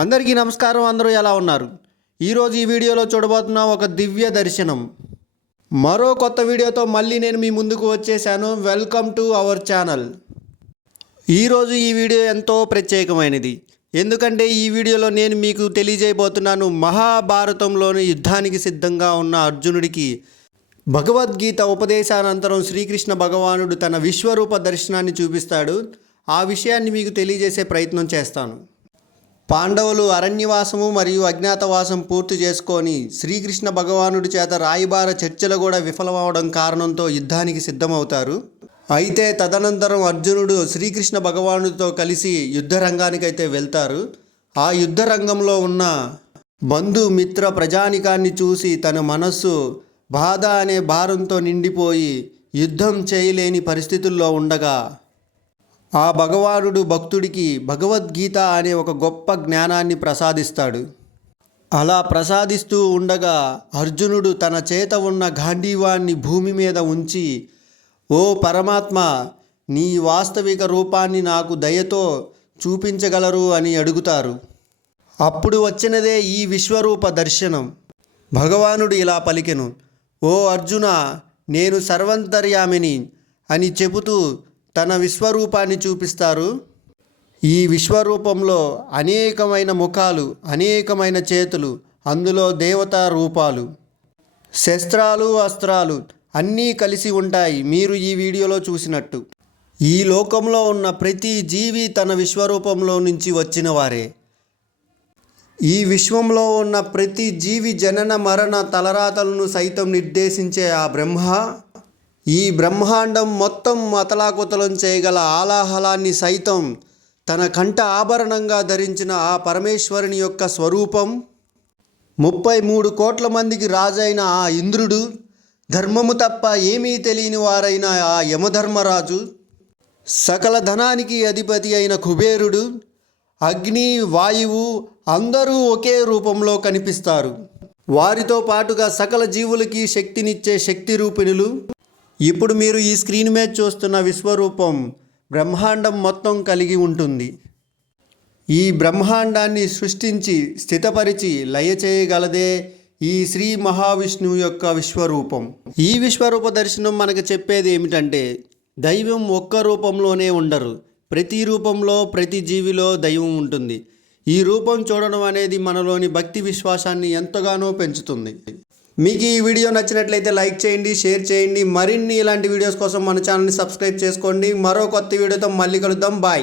అందరికీ నమస్కారం అందరూ ఎలా ఉన్నారు? ఈరోజు ఈ వీడియోలో చూడబోతున్న ఒక దివ్య దర్శనం. మరో కొత్త వీడియోతో మళ్ళీ నేను మీ ముందుకు వచ్చేసాను. వెల్కమ్ టు అవర్ ఛానల్ ఈరోజు ఈ వీడియో ఎంతో ప్రత్యేకమైనది. ఎందుకంటే ఈ వీడియోలో నేను మీకు తెలియజేయబోతున్నాను మహాభారతంలోని యుద్ధానికి సిద్ధంగా ఉన్న అర్జునుడికి. భగవద్గీత ఉపదేశానంతరం శ్రీకృష్ణ భగవానుడు తన విశ్వరూప దర్శనాన్ని చూపిస్తాడు. ఆ విషయాన్ని మీకు తెలియజేసే ప్రయత్నం చేస్తాను. పాండవులు అరణ్యవాసము మరియు అజ్ఞాతవాసం పూర్తి చేసుకొని శ్రీకృష్ణ భగవానుడి చేత రాయిబార చర్చలు కూడా విఫలమవడం కారణంతో యుద్ధానికి సిద్ధమవుతారు. అయితే తదనంతరం అర్జునుడు శ్రీకృష్ణ భగవానుడితో కలిసి యుద్ధరంగానికైతే వెళ్తారు. ఆ యుద్ధ రంగంలో ఉన్న బంధు మిత్ర ప్రజానికాన్ని చూసి తన మనస్సు బాధ అనే భారంతో నిండిపోయి యుద్ధం చేయలేని పరిస్థితుల్లో ఉండగా ఆ భగవానుడు భక్తుడికి భగవద్గీత అనే ఒక గొప్ప జ్ఞానాన్ని ప్రసాదిస్తాడు. అలా ప్రసాదిస్తూ ఉండగా అర్జునుడు తన చేత ఉన్న గాంధీవాన్ని భూమి మీద ఉంచి ఓ పరమాత్మ నీ వాస్తవిక రూపాన్ని నాకు దయతో చూపించగలరు అని అడుగుతారు. అప్పుడు వచ్చినదే ఈ విశ్వరూప దర్శనం. భగవానుడు ఇలా పలికెను ఓ అర్జున నేను సర్వంతర్యామిని అని చెబుతూ తన విశ్వరూపాన్ని చూపిస్తారు. ఈ విశ్వరూపంలో అనేకమైన ముఖాలు అనేకమైన చేతులు అందులో దేవతా రూపాలు శస్త్రాలు అస్త్రాలు అన్నీ కలిసి ఉంటాయి. మీరు ఈ వీడియోలో చూసినట్టు. ఈ లోకంలో ఉన్న ప్రతి జీవి తన విశ్వరూపంలో నుంచి వచ్చిన వారే. ఈ విశ్వంలో ఉన్న ప్రతి జీవి జనన మరణ తలరాతలను సైతం నిర్దేశించే ఆ బ్రహ్మ ఈ బ్రహ్మాండం మొత్తం అతలాకుతలం చేయగల ఆలాహలాన్ని సైతం తన కంఠ ఆభరణంగా ధరించిన ఆ పరమేశ్వరుని యొక్క స్వరూపం ముప్పై మూడు కోట్ల మందికి రాజైన ఆ ఇంద్రుడు ధర్మము తప్ప ఏమీ తెలియని వారైన ఆ యమధర్మరాజు సకల ధనానికి అధిపతి అయిన కుబేరుడు అగ్ని వాయువు అందరూ ఒకే రూపంలో కనిపిస్తారు. వారితో పాటుగా సకల జీవులకి శక్తినిచ్చే శక్తి రూపిణులు ఇప్పుడు మీరు ఈ స్క్రీన్ మీద చూస్తున్న విశ్వరూపం బ్రహ్మాండం మొత్తం కలిగి ఉంటుంది. ఈ బ్రహ్మాండాన్ని సృష్టించి స్థితపరిచి లయ చేయగలదే ఈ శ్రీ మహావిష్ణువు యొక్క విశ్వరూపం. ఈ విశ్వరూప దర్శనం మనకు చెప్పేది ఏమిటంటే దైవం ఒక్క రూపంలోనే ఉండరు. ప్రతి రూపంలో ప్రతి జీవిలో దైవం ఉంటుంది. ఈ రూపం చూడడం అనేది మనలోని భక్తి విశ్వాసాన్ని ఎంతగానో పెంచుతుంది. మీకు ఈ వీడియో నచ్చినట్లయితే లైక్ చేయండి షేర్ చేయండి. మరిన్ని ఇలాంటి వీడియోస్ కోసం మన ఛానల్ని సబ్స్క్రైబ్ చేసుకోండి. మరో కొత్త వీడియోతో మళ్ళీ కలుద్దాం. బాయ్.